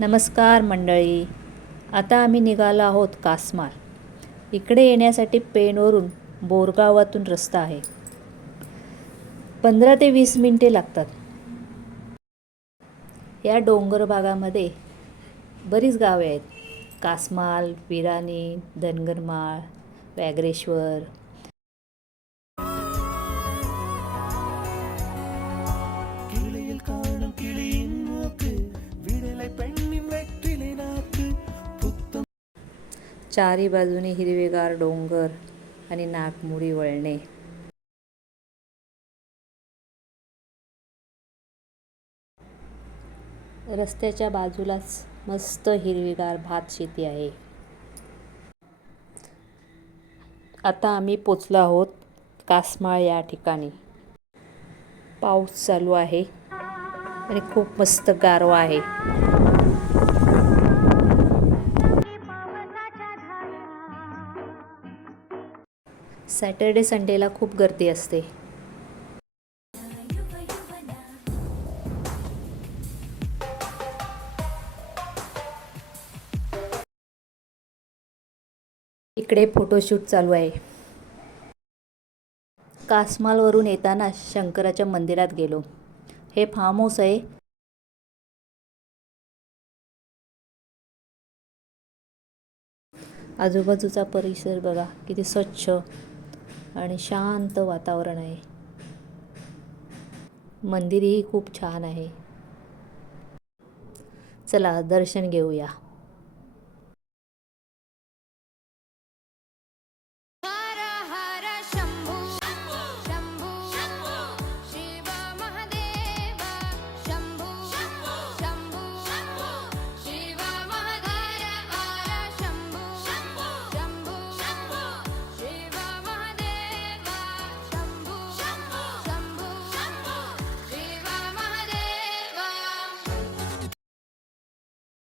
नमस्कार मंडळी. आता आम्ही निघालो आहोत कासमार. इकडे येण्यासाठी पेनवरून बोरगावातून रस्ता आहे. पंधरा ते वीस मिनटे लागतात. या डोंगर भागामध्ये बरीच गावे आहेत. कासमाल विराणी धनगरमाळ व्याघ्रेश्वर चारी बाजूने हिरवेगार डोंगर आणि नागमोडी वळणे. रस्त्याच्या बाजूलाच मस्त हिरवीगार भात शेती आहे. आता आम्ही पोचलो आहोत कासमाळ या ठिकाणी. पाऊस चालू आहे आणि खूप मस्त गारवा आहे. सॅटर्डे संडेला खूप गर्दी असते. इकडे फोटोशूट चालू आहे. कासमालवरून येताना शंकराच्या मंदिरात गेलो. हे फार्म हाऊस आहे. आजूबाजूचा परिसर बघा किती स्वच्छ. आणि शांत वातावरण आहे. मंदिरही खूप छान आहे. चला दर्शन घेऊया.